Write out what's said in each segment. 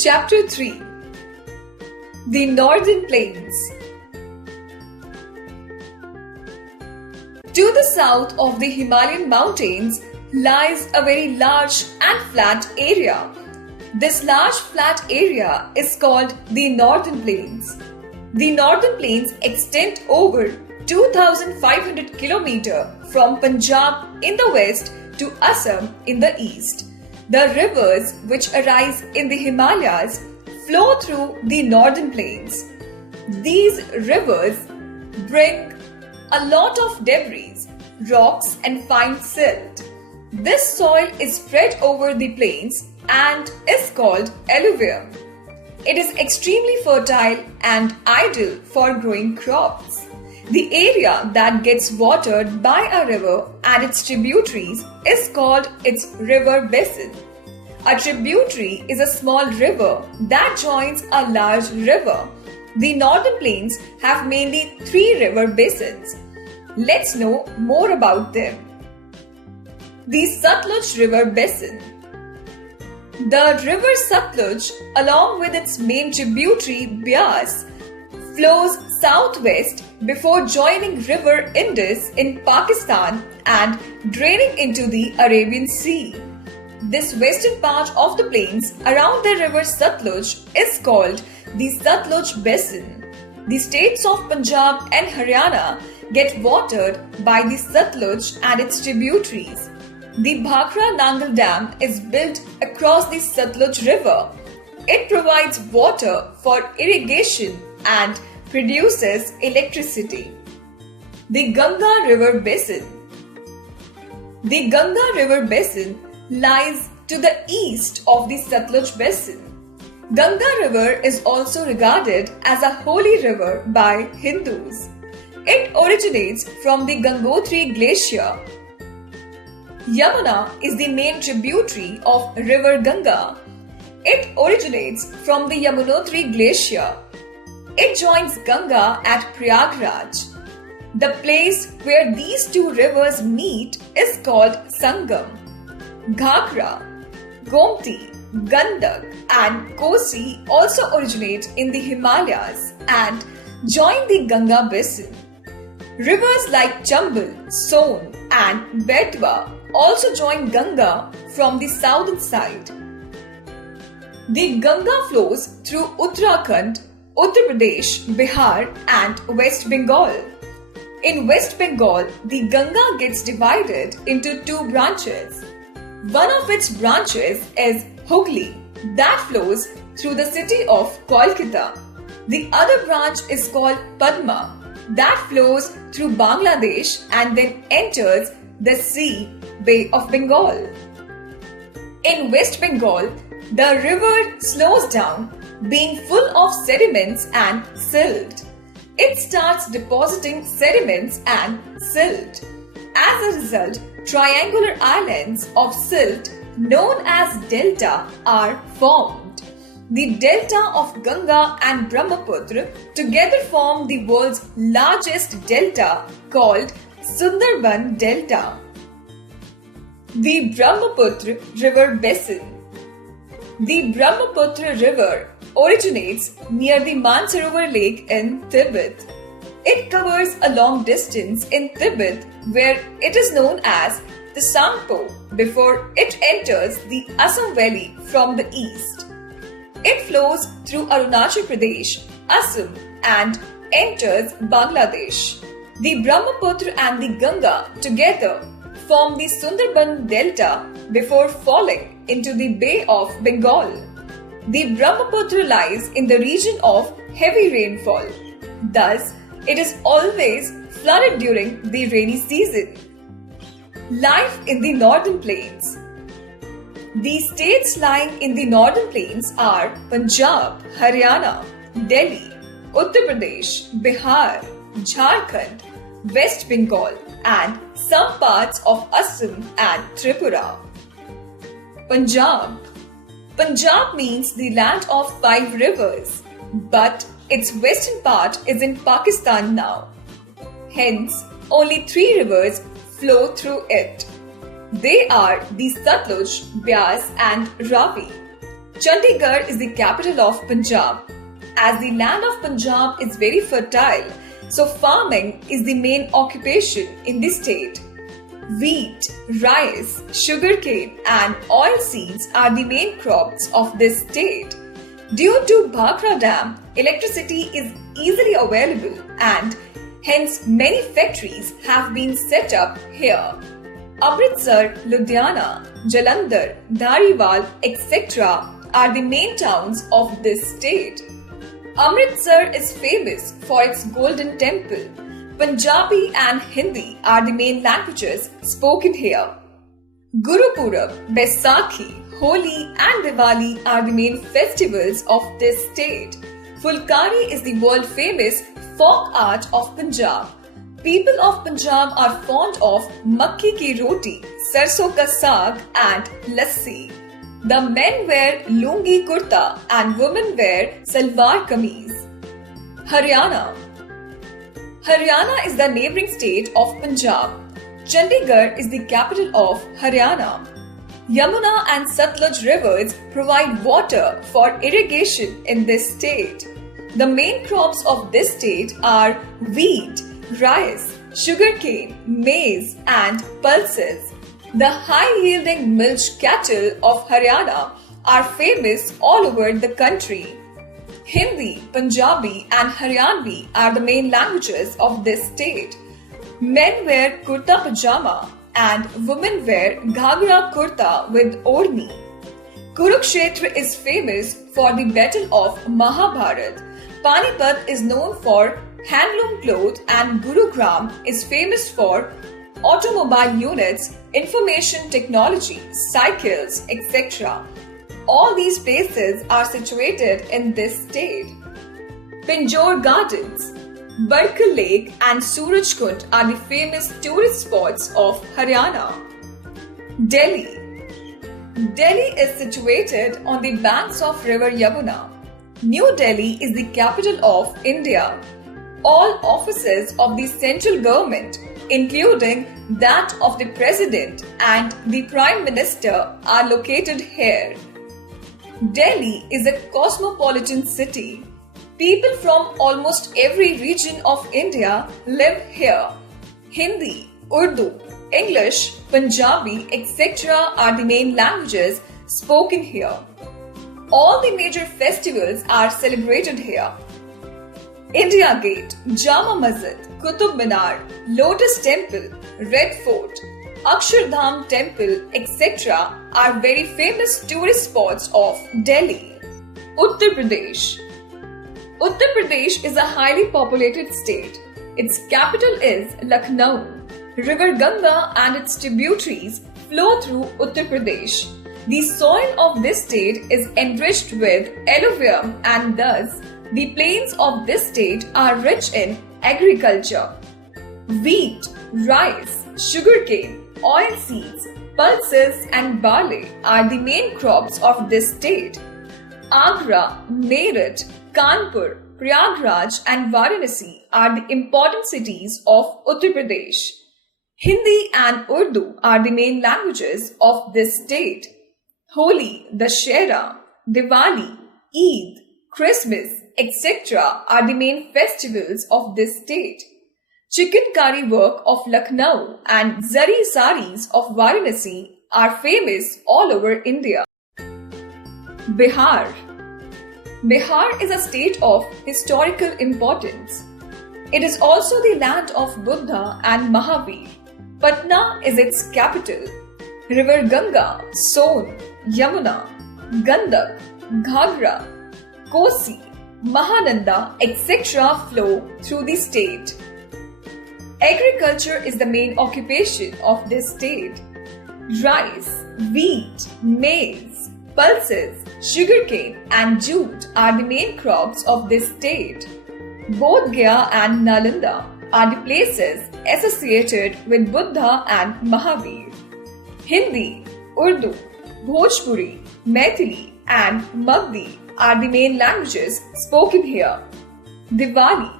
Chapter 3. The Northern Plains. To the south of the Himalayan mountains lies a very large and flat area. This large flat area is called the Northern Plains. The Northern Plains extend over 2,500 km from Punjab in the west to Assam in the east. The rivers which arise in the Himalayas flow through the Northern Plains. These rivers bring a lot of debris, rocks and fine silt. This soil is spread over the plains and is called alluvium. It is extremely fertile and ideal for growing crops. The area that gets watered by a river and its tributaries is called its river basin. A tributary is a small river that joins a large river. The Northern Plains have mainly 3 river basins. Let's know more about them. The Satluj River Basin. The river Satluj, along with its main tributary Beas, flows southwest before joining River Indus in Pakistan and draining into the Arabian Sea. This western part of the plains around the river Satluj is called the Satluj Basin. The states of Punjab and Haryana get watered by the Satluj and its tributaries. The Bhakra Nangal Dam is built across the Satluj River. It provides water for irrigation and produces electricity. The Ganga River Basin. The Ganga River Basin lies to the east of the Satluj Basin. Ganga River is also regarded as a holy river by Hindus. It originates from the Gangotri Glacier. Yamuna is the main tributary of River Ganga. It originates from the Yamunotri Glacier. It joins Ganga at Prayagraj. The place where these two rivers meet is called Sangam. Ghagra, Gomti, Gandak and Kosi also originate in the Himalayas and join the Ganga basin. Rivers like Chambal, Son and Betwa also join Ganga from the southern side. The Ganga flows through Uttarakhand, Uttar Pradesh, Bihar and West Bengal. In West Bengal, the Ganga gets divided into 2 branches. One of its branches is Hooghly that flows through the city of Kolkata. The other branch is called Padma that flows through Bangladesh and then enters the sea Bay of Bengal. In West Bengal, the river slows down, being full of sediments and silt. It starts depositing sediments and silt. As a result, triangular islands of silt known as delta are formed. The delta of Ganga and Brahmaputra together form the world's largest delta called Sundarban Delta. The Brahmaputra River Basin. The Brahmaputra River originates near the Mansarovar Lake in Tibet. It covers a long distance in Tibet where it is known as the Sangpo before it enters the Assam Valley from the east. It flows through Arunachal Pradesh, Assam and enters Bangladesh. The Brahmaputra and the Ganga together form the Sundarban Delta before falling into the Bay of Bengal. The Brahmaputra lies in the region of heavy rainfall. Thus, it is always flooded during the rainy season. Life in the Northern Plains. The states lying in the Northern Plains are Punjab, Haryana, Delhi, Uttar Pradesh, Bihar, Jharkhand, West Bengal and some parts of Assam and Tripura. Punjab. Punjab means the land of 5 rivers, but its western part is in Pakistan now. Hence, only 3 rivers flow through it. They are the Satluj, Beas and Ravi. Chandigarh is the capital of Punjab. As the land of Punjab is very fertile, so farming is the main occupation in the state. Wheat, rice, sugarcane and oilseeds are the main crops of this state. Due to Bhakra Dam, electricity is easily available and hence many factories have been set up here. Amritsar, Ludhiana, Jalandhar, Dhariwal, etc. are the main towns of this state. Amritsar is famous for its Golden Temple. Punjabi and Hindi are the main languages spoken here. Guru Purab, Baisakhi, Holi and Diwali are the main festivals of this state. Fulkari is the world famous folk art of Punjab. People of Punjab are fond of makki ki roti, sarson ka saag and lassi. The men wear lungi kurta and women wear salwar kameez. Haryana. Haryana is the neighbouring state of Punjab. Chandigarh is the capital of Haryana. Yamuna and Satluj rivers provide water for irrigation in this state. The main crops of this state are wheat, rice, sugarcane, maize and pulses. The high-yielding milch cattle of Haryana are famous all over the country. Hindi, Punjabi and Haryanvi are the main languages of this state. Men wear kurta pajama and women wear ghagra kurta with odhni. Kurukshetra is famous for the battle of Mahabharat. Panipat is known for handloom cloth and Gurugram is famous for automobile units, information technology, cycles, etc. All these places are situated in this state. Pinjore Gardens, Barkal Lake and Surajkund are the famous tourist spots of Haryana. Delhi. Delhi is situated on the banks of river Yamuna. New Delhi is the capital of India. All offices of the central government, including that of the President and the Prime Minister, are located here. Delhi is a cosmopolitan city. People from almost every region of India live here. Hindi, Urdu, English, Punjabi, etc. are the main languages spoken here. All the major festivals are celebrated here. India Gate, Jama Masjid, Qutub Minar, Lotus Temple, Red Fort, Akshardham Temple, etc. are very famous tourist spots of Delhi. Uttar Pradesh. Uttar Pradesh is a highly populated state. Its capital is Lucknow. River Ganga and its tributaries flow through Uttar Pradesh. The soil of this state is enriched with alluvium and thus the plains of this state are rich in agriculture. Wheat, rice, sugarcane, oilseeds, pulses and barley are the main crops of this state. Agra, Meerut, Kanpur, Prayagraj and Varanasi are the important cities of Uttar Pradesh. Hindi and Urdu are the main languages of this state. Holi, Dussehra, Diwali, Eid, Christmas, etc. are the main festivals of this state. Chikankari work of Lucknow and Zari saris of Varanasi are famous all over India. Bihar. Bihar is a state of historical importance. It is also the land of Buddha and Mahavir. Patna is its capital. River Ganga, Son, Yamuna, Gandak, Ghagra, Kosi, Mahananda, etc. flow through the state. Agriculture is the main occupation of this state. Rice, wheat, maize, pulses, sugarcane and jute are the main crops of this state. Bodh Gaya and Nalanda are the places associated with Buddha and Mahavir. Hindi, Urdu, Bhojpuri, Maithili and Magdi are the main languages spoken here. Diwali,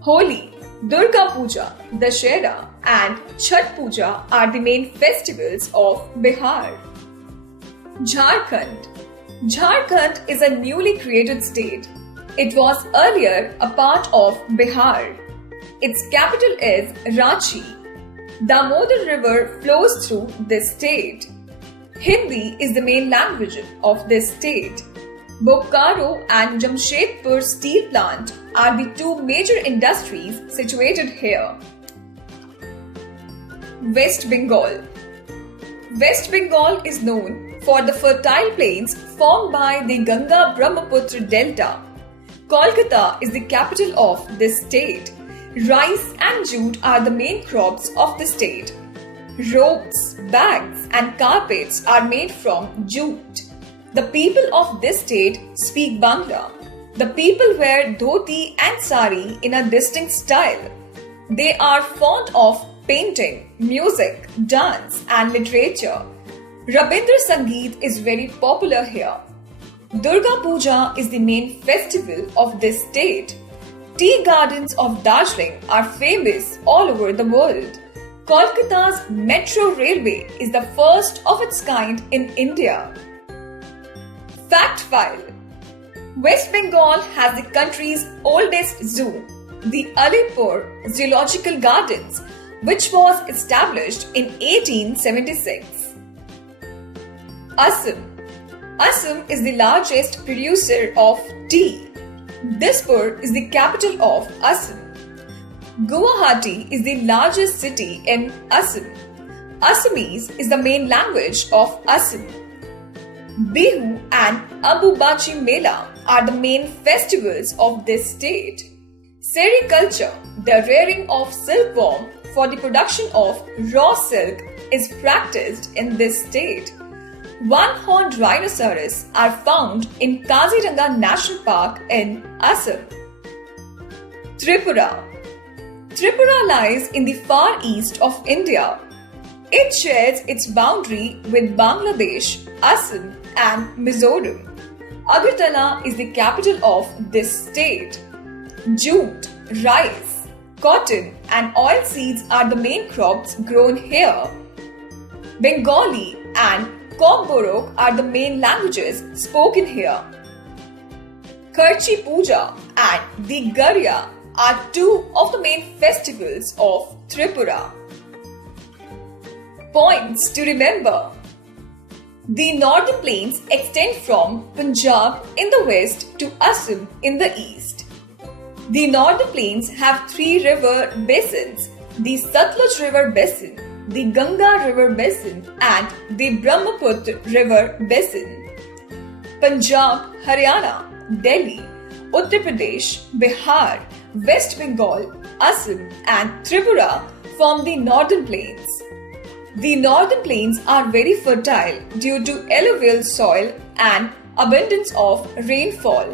Holi, Durga Puja, Dussehra and Chhath Puja are the main festivals of Bihar. Jharkhand. Jharkhand is a newly created state. It was earlier a part of Bihar. Its capital is Ranchi. Damodar River flows through this state. Hindi is the main language of this state. Bokaro and Jamshedpur steel plant are the two major industries situated here. West Bengal. West Bengal is known for the fertile plains formed by the Ganga-Brahmaputra delta. Kolkata is the capital of this state. Rice and jute are the main crops of the state. Ropes, bags and carpets are made from jute. The people of this state speak Bangla. The people wear dhoti and sari in a distinct style. They are fond of painting, music, dance and literature. Rabindra Sangeet is very popular here. Durga Puja is the main festival of this state. Tea gardens of Darjeeling are famous all over the world. Kolkata's metro railway is the first of its kind in India. Fact file: West Bengal has the country's oldest zoo, the Alipur Zoological Gardens, which was established in 1876. Assam. Assam is the largest producer of tea. Dispur is the capital of Assam. Guwahati is the largest city in Assam. Assamese is the main language of Assam. Bihu and Ambubachi Mela are the main festivals of this state. Sericulture, the rearing of silkworm for the production of raw silk, is practiced in this state. One-horned rhinoceros are found in Kaziranga National Park in Assam. Tripura. Tripura lies in the far east of India. It shares its boundary with Bangladesh, Assam and Mizoram. Agartala is the capital of this state. Jute, rice, cotton and oilseeds are the main crops grown here. Bengali and Kokborok are the main languages spoken here. Karchi Puja and the Garya are two of the main festivals of Tripura. Points to remember: the northern plains extend from Punjab in the west to Assam in the east. The northern plains have three river basins: the Satluj River Basin, the Ganga River Basin and the Brahmaputra River Basin. Punjab, Haryana, Delhi, Uttar Pradesh, Bihar, West Bengal, Assam and Tripura form the northern plains. The northern plains are very fertile due to alluvial soil and abundance of rainfall.